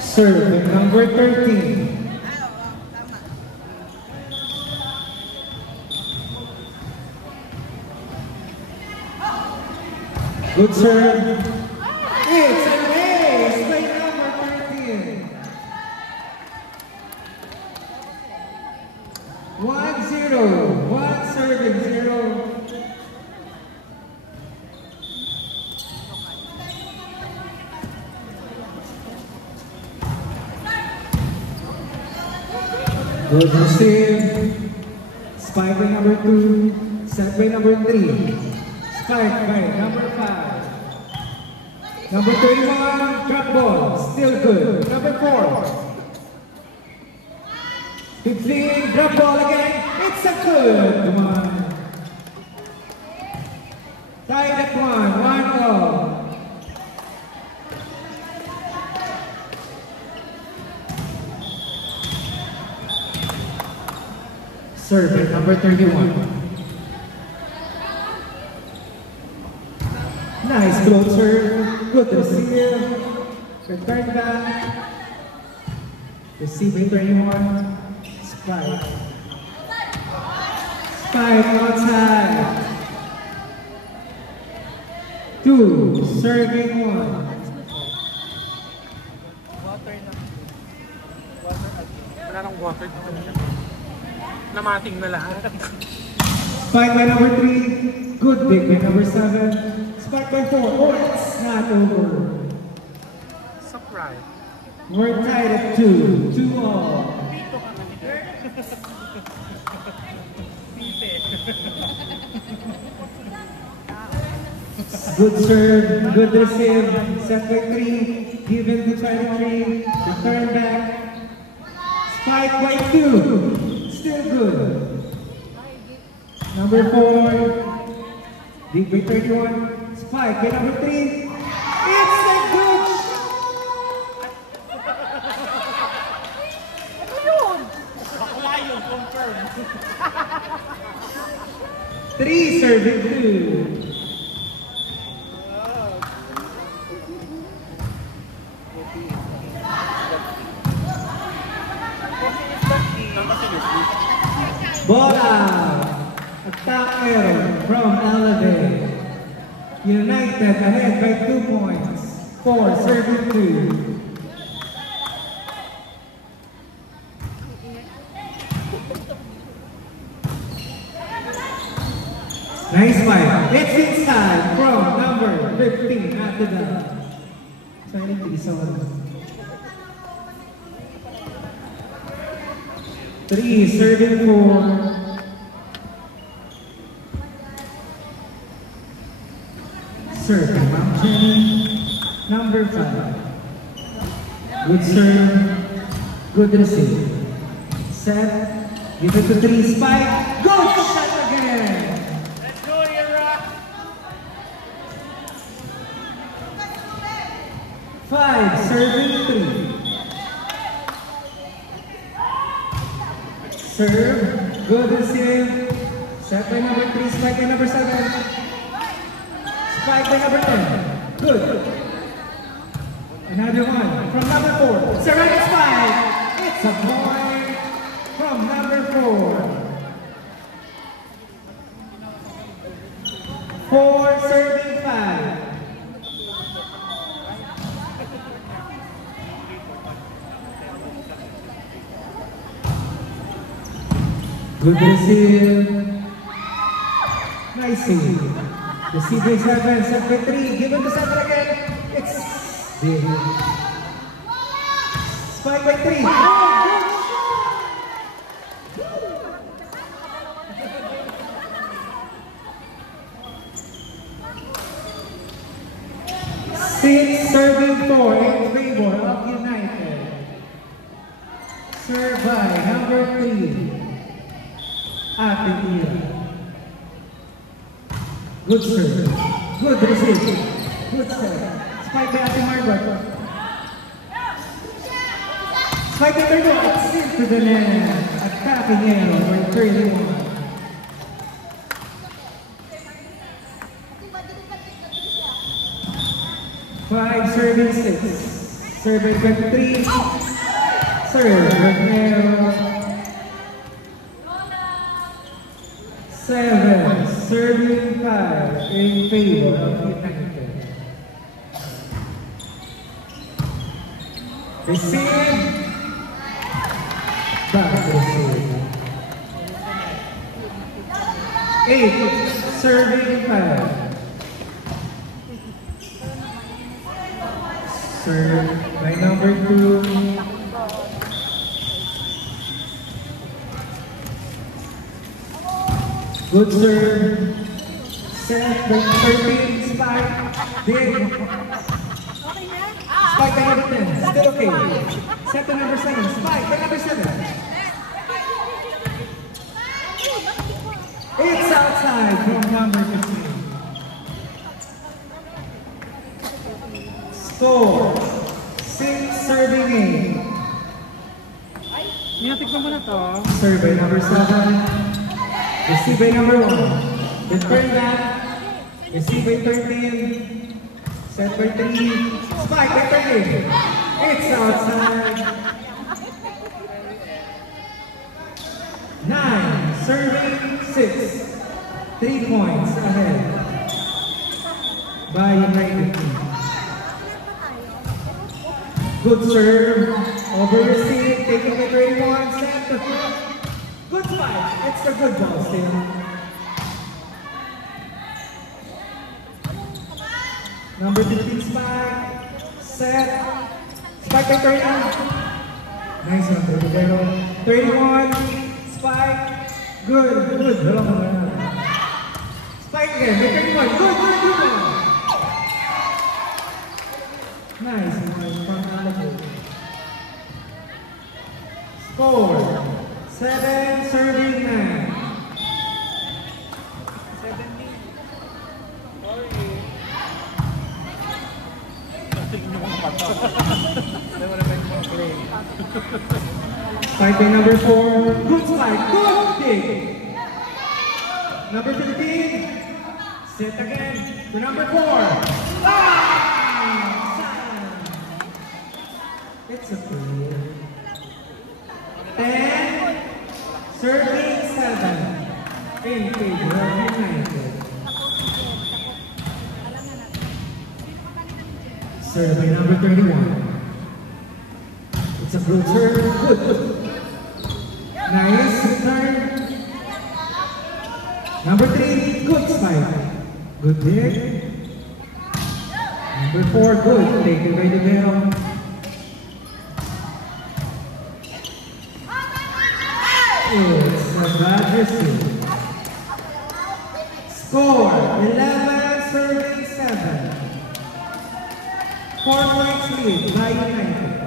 Serve number 13. Good serve. It's an ace by number 13. 1-0. One serving 0. Good receive. Spike by number 2. Set by number 3. Spike by number 5. Number 31, drop ball, still good. Number 4. 15, drop ball again. It's a good one. Tied at 1-1. Serve number 31. Nice throw serve, good receive, return back, receive 21, spike, spike outside, 2, serving 1. Wala nang water dito. Namating na lahat. Spike by number 3, good pick by number 7. Spike by 4. Oh, it's not over. Surprise. We're tied at 2. 2-all. Good serve, good receive. Set by 3. Given to 23. Return back. Spike by 2. Still good. Number 4. Big by 31. Spike by number 3. It's a good shot! Ano yun? Bakla yun, confirm. 3 serving 2. Ball out. Attacker from Elevate. United ahead by 2 points. 4 serving 2. Nice fight. It's inside from number 15 after that. 23 someone. 3 serving 4. Serve Mountain, number 5. Good serve, good receive. Set, give it to 3, spike, good shot again! Let's go, Ira! 5, serving 3. Serve, good receive. Set by number 3, spike by number 7. Spike by number 10. Good. Another one from number 4. It's a right spike. It's a point from number 4. 4 serving 5. Good receive. Nice save. Receive by 7, set by 3, give it to 7 again. It's big. Spike by 3. Oh, good shot. 6 serving 4 in favor of United. Serve by number 3. Ateneo. Good serve. Good receive. Good serve. Spike by Ate Margot. Spike by Margot. It's into the net. Attacking Yellow for 31. 5 serving 6. Serve by 23. Serve, Romero. 7, serving 5 in favor of United. Receive. Back receive. 8, serving 5. Serve by number 2. Good serve. Set by 13. Spike. Big. Spike by number 10. Still okay. Set to number 7. Spike by number 7. It's outside from number 15. Score. 6 serving 8. Tingnan mo na to. Serve by number 7. Receive by number 1. Return back. Receive by 13. Set by 3. Spike by 13. It's outside. 9. Serving 6. 3 points ahead. By United team. Good serve. Over receive. Taking by 31. Set to good spike. It's a good ball still. Number 15 spike. Set. Spike by 31. Nice one, Rodero. 31. Spike. Good. Spike again. By 31. Good. Nice one. Score. 7 serving 9. 17. Spike by number 4. Good spike. Good dig. Number 15. Set again to number 4. It's a play. 10. Serving 7. In favor of United. Serve by number 31. It's a good serve. Good. Nice return. Number 3. Good spike. Good dig. Number 4. Good. Taken by the bell. It's a bad receive. Score 11 serving 7. 4 points lead by United.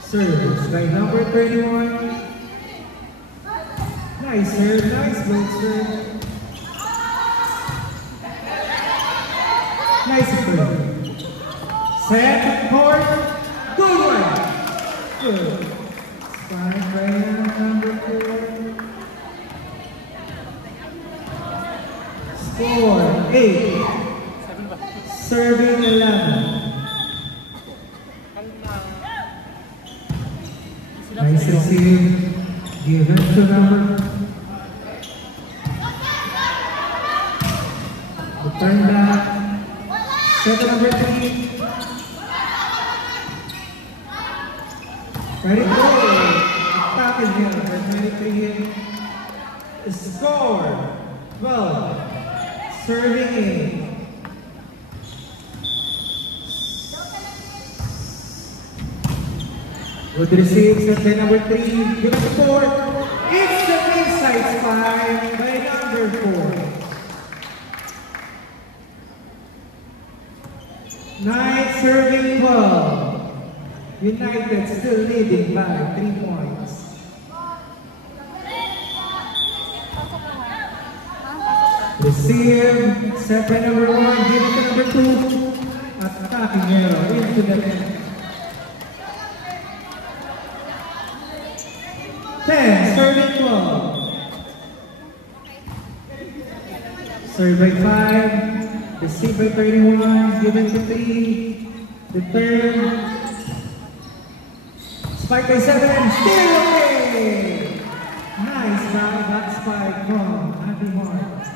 Service by number 31. Nice serve, nice good serve. Nice serve. Set, court, good one. Good. Spike by number 4. Score 8. Serving 11. Nice receive. Given to number. Return back. Set to number 3. Ready to go. Attack is here. Number 23. Score 12. Serving 8. Good receive, set by number 3. Give us 4. It's the inside spike by number 4. Nice serving 12. United still leading by 3 points. Receive, set by number 1. Give it to number 2. Attacking arrow into the net. 10, serving 12. Serve by 5. Receive by 31. Given to 3. Return. Spike by 7. Still away. Nice back spike from Andy Hart.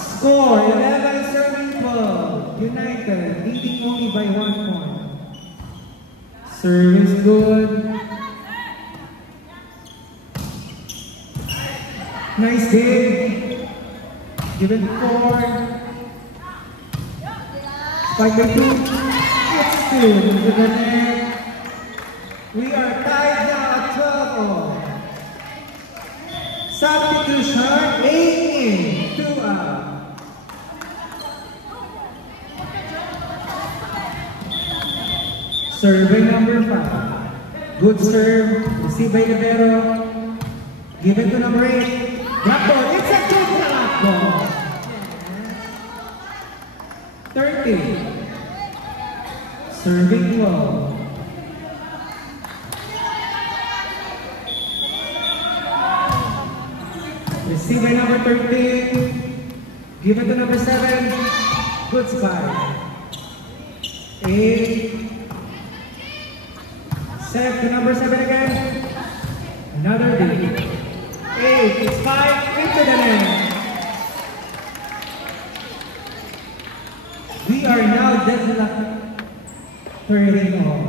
Score 11-12. United leading only by 1 point. Service good. Nice hit. Give it 4. Spike by 2. It's still into the net. We are tied now at 12 all. Substitution 8 in, 2 out. Survey number 5. Good serve. Received by Libero. Give it to number 8. Drop ball. It's a good drop ball. 30. Serving low. Received by number 13. Give it to number 7. Good spike. 8. Set to number 7 again. Another D. 8. It's 5 into the net. We are now deadlocked 30 all.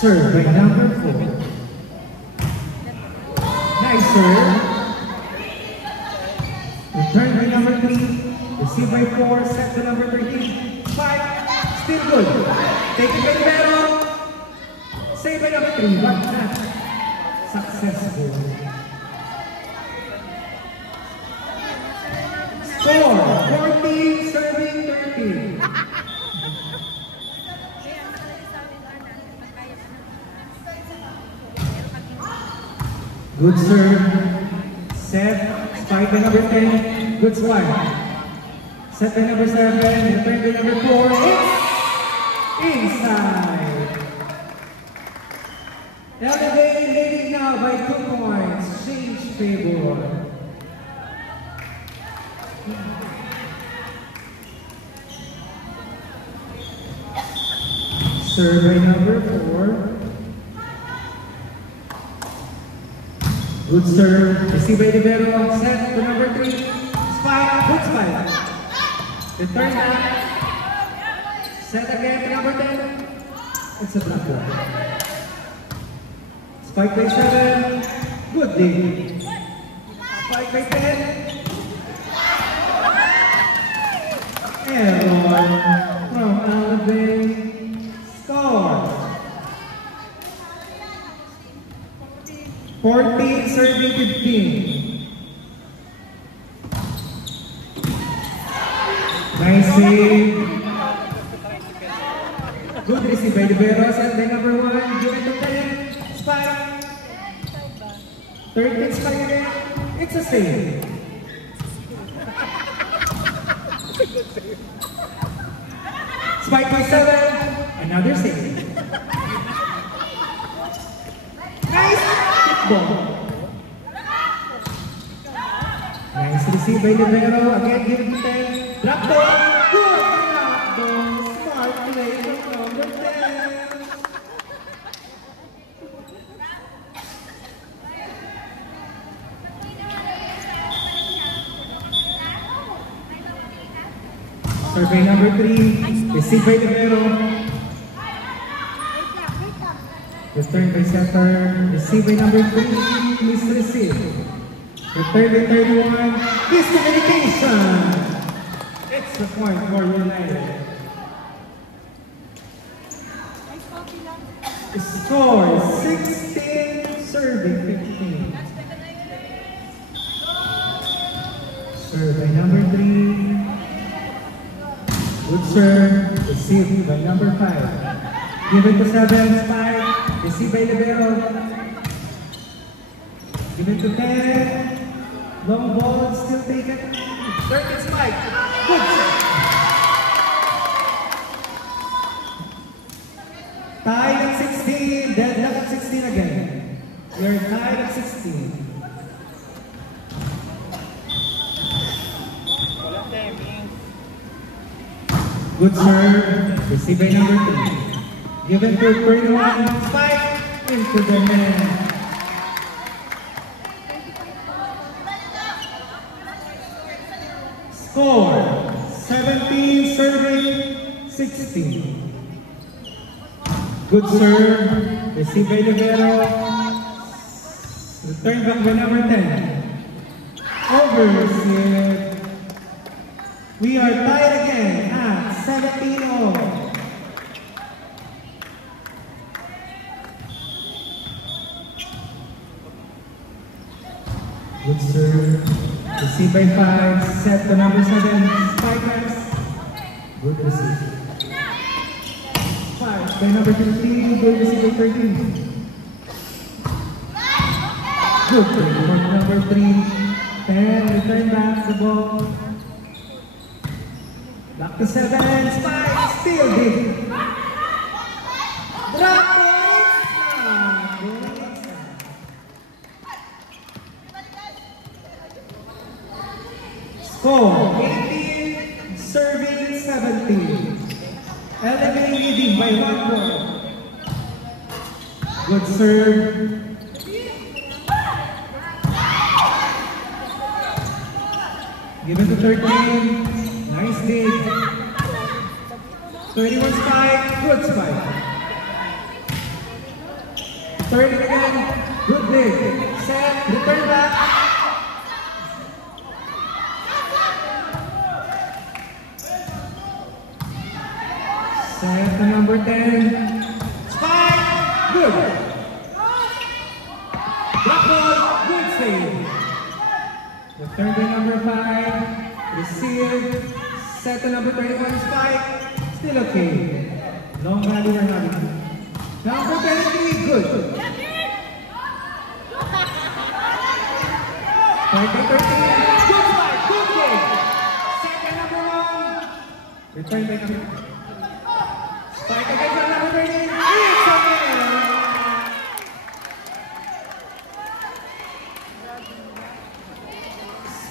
Serve by number 4. Nice serve. Return by number 3. Receive by 4. Set to number 13. 5. Still good. Take it by Libero. Save by number 3. But not successful. Score 14. Serving 13. Good serve. Set. Spike by number 10. Good spike. Set by number 7. Return by number 4. It's inside. LA leading now by 2 points. Change favor. Serve by number 4. Good serve. Receive by Libero. Set to number 3. Spike. Good spike. Return back. Set again to number 10. It's a block ball. Spike by 7. Good dig. Spike by 10. Error from Alvin. Score. 14 serving 15. Nice save. Good receive by Libero. Set by number 1. Give it to 10. Spike. 13 spike again. It's a save. Spike by 7. Another save. Nice ball. Nice receive by Libero. Again, give it to 10. Drop ball. Good drop ball. Smart play from number 10. Survey number 3. Receive by Libero. Return by setter. Receive by number 3. Please receive. Return by 31. Miscommunication. It's a point for United. Score 16, serving 15. Serve by number 3. Good serve. Received by number 5. Give it to 7. Spike. Receive by Libero. Give it to 10. Long ball, still taken. 13 spike. Good serve. Tied at 16. Deadlock at 16 again. You're tied at 16. Good serve, received by number 3. Given to 31, spike into the net. Score, 17 serving, 16. Good serve, received by Libero. Return back by number 10. Over, we are tied again at 17-all. Good serve, received by 5, set to number 7, spikers. Good receive. 5 by number 15, good receive by 13. Good break for number 3, 10, return back the ball. Back to 7, spike, still big. Drop Score, 18, serving 17. LMA leading by 1 point. Good serve. Given to 13. Nice dig. 31 spike, good spike. 30 again, good dig. Set, return back. Set to number 10. Spike, good. Black ball, good save. Return to number 5. Receive. Set to number 31, spike. Still okay. Long rally we're having. Number 23, good. 13, good spike, good game. Second number 1. Return by number 2. Spike against the number 13. It's okay.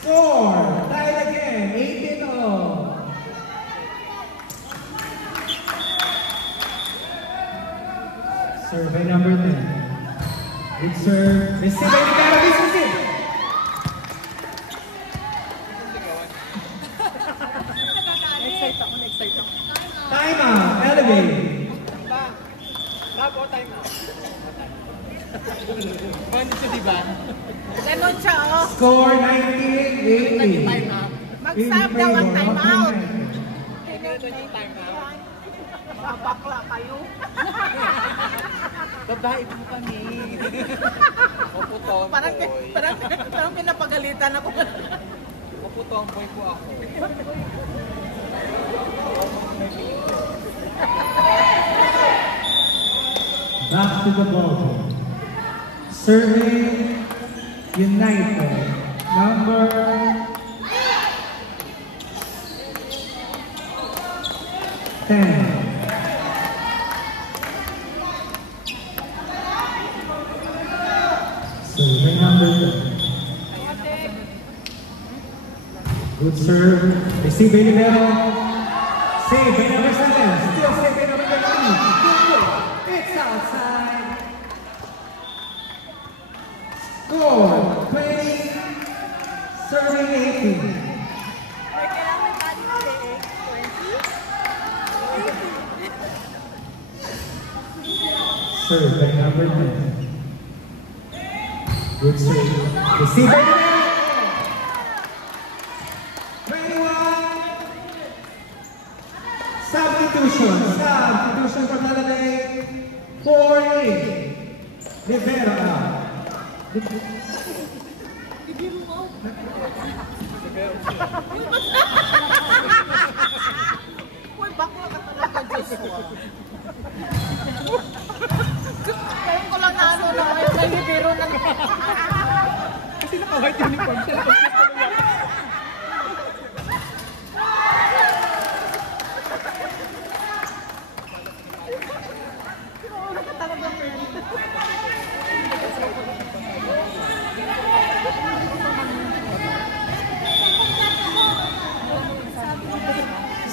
Score. Tied again. 18-all. Serve by number 10. Good serve. Receive by the Carabis. Receive. Time out. Elevate. Bravo, time out. Paano siya, diba? Ganon siya, oh. Score 19-18. Mag-sub daw ang time out. Time out. Mga bakla kayo. Babae mo kami. Opo, tomboy. Parang pinapagalitan ako. Opo, tomboy po ako. Back to the ball. Serving United. Number 10. Serving number 10. Good serve. Receive by Libero. Save by number 7. Still save by number 13. Good. It's outside. Score 20. Serving 18. Serve by number 10. Good serve. Receive by Libero. 21. Substitution for Malalay. 4-8. Libero out. Uy, bakla ka talaga, Joshua. Kaya ko lang na ano na may libero ng... Kasi naka-white uniform siya. Ano ka talaga, friend?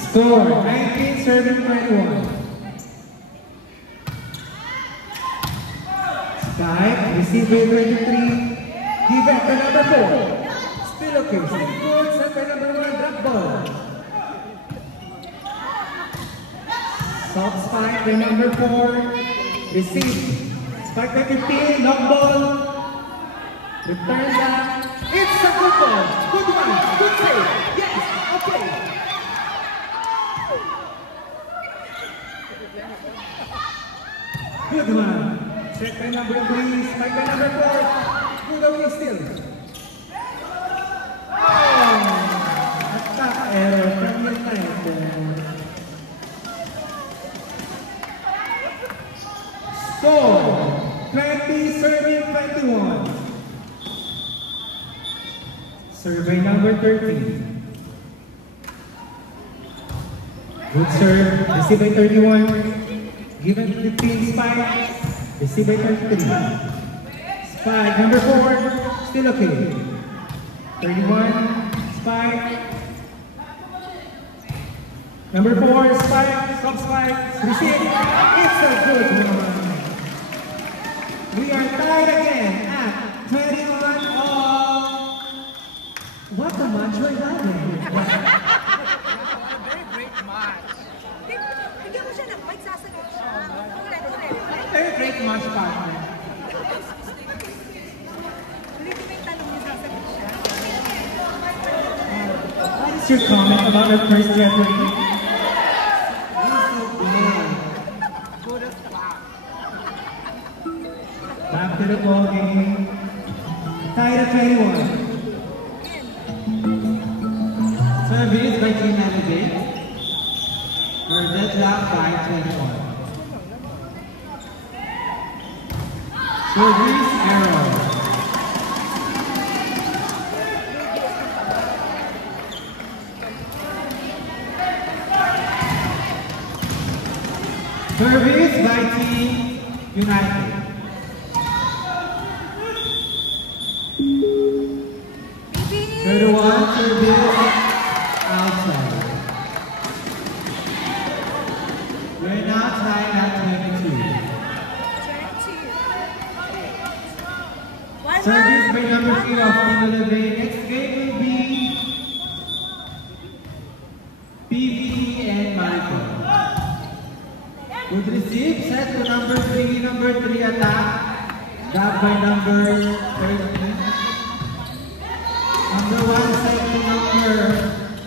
Score 19, serving 21. Spike, receive by 23. Give back to number 4. Still okay, still good. Set by number 1, drop ball. Soft spike by number 4. Receive. Spike by 15, long ball. Return back. It's a good ball. Good one. Good save. Yes, okay. Good one. Set by number 3, spike by number 4. Good away still. Oh, attack error from United. Score 20, serving 21. Survey number 13. Good serve, receive by 31. Given 15, spike, receive by 33. Spike, number 4, still okay. 31, spike. Number 4, spike, sub spike, receive. It's a good one. We are tied again at 21 all. What a match we're having. Very great match. Hindi mo siya nagsasagot siya. Very great match, partner. Hindi ko may tanong niya sasagot siya. What is your comment about our first referee? Good as wow. Back to the ball game. Tied at 21. Service by Team Elevate. We're deadlocked by 21. Service error. Service by Team United. Third one, service outside. We're now tied at 22. Service by number 3 of Team Elevate. Next game will be PV and Michael. Good receive, set to number 3 attack. Got by number 13. Number 1 set to number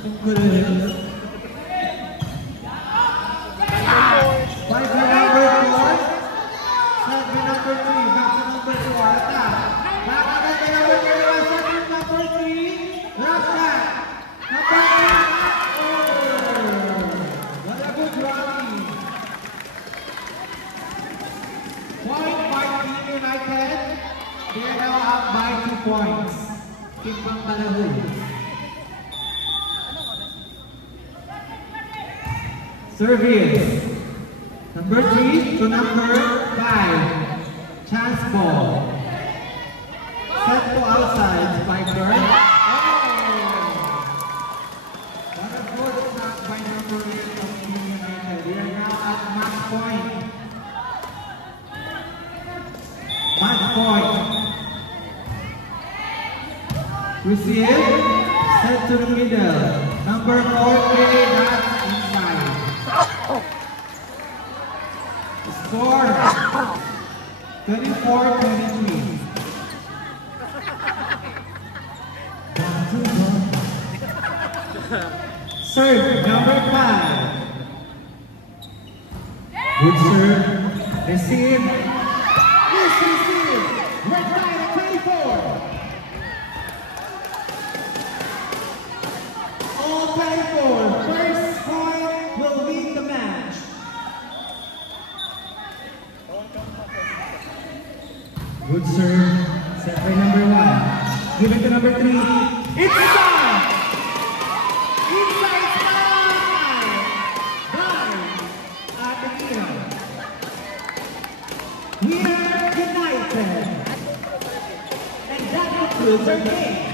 Tungkulil. Five by number 4. Set by number 3. Back to number 4. Attack. Back again by number 21. Set to number 3. Drop back. Number 3. Oh! What a good rally. Point by Team United. They are now up by 2 points. Timbang Balahul. Service. Number 3 to number 5. Chance ball. Set to outside. Spiker. Oh! What a good attack by number 8 of Team United. We are now at match point. Match point. Receive, set to the middle. Number 4, that's inside. Score 24-23. Serve number 5. Good serve. Receive. Yes, receive. We're tied at 24. All 24. First point will win the match. Good serve. Set by number 1. Give it to number 3. It's inside! Inside side! By Ateneo. We are united. Fields are game.